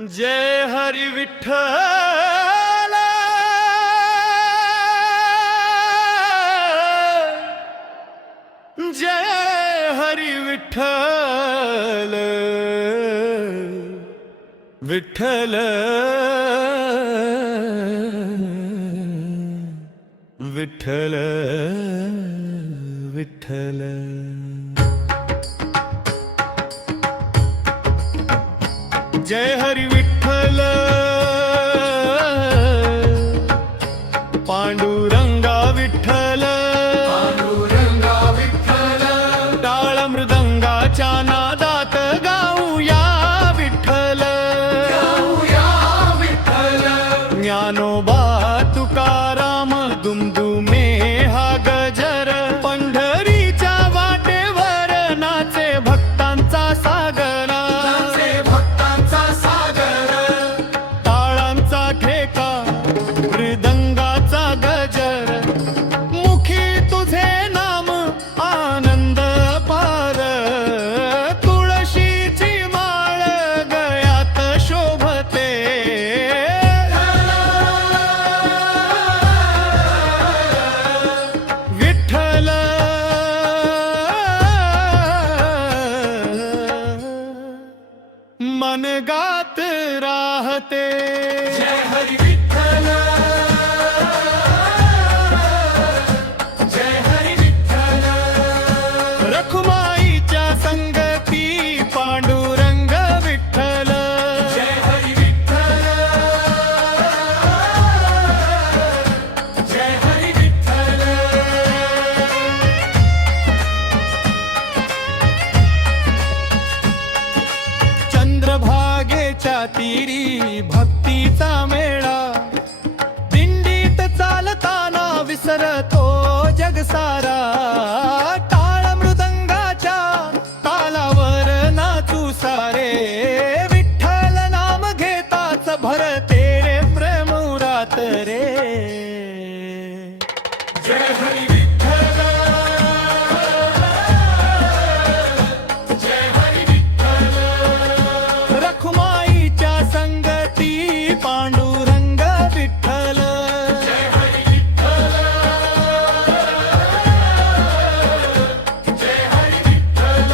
जय हरी विठ्ठल जय हरी विठ्ठल विठ्ठल विठ्ठल विठ्ठल जय हरी विठ्ठल पांडुरंगा विठ्ठल पांडुरंगा विठ्ठल टाळ मृदंगाच्या नादात गाऊया विठ्ठल गाऊया विठ्ठल ज्ञानोबा तुकाराम दुमदुमे हा गजर पंढरीच्या वाटेवर नाचे भक्तांचा सागर नाचे भक्तांचा सागर टाळांचा ठेका मृदंगाचा गजर मुखी तुझे नाम आनंद पार तुळशीची माळ गळ्यात शोभते विठ्ठल मन गात राहते जय हरी विठ्ठल जय हरी विठ्ठल रखुमाईच्या संगती पांडुरंग विठ्ठल जय हरी विठ्ठल जय हरी विठ्ठल चंद्रभागेच्या तीरी भक्तीचा मेळा दिंडीत चालताना विसरतो जग सारा टाळ मृदंगाच्या तालावर नाचू सारे विठ्ठल नाम घेताच भरते रे प्रेमुरात रे जय हरी विठ्ठल जय हरी विठ्ठल रखुमाईच्या संगती पांडुरंग विठ्ठल जय हरी विठ्ठल जय हरी विठ्ठल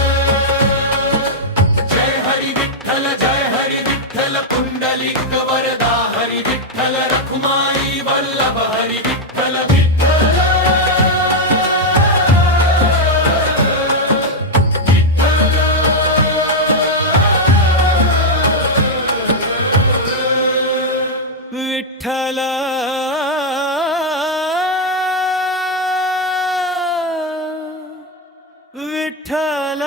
जय हरी विठ्ठल जय हरी विठ्ठल पुंडलिक वरदा हरी विठ्ठल रखुमाई वल्लभ हरी विठ्ठल विठ्ठल विठ्ठल विठ्ठल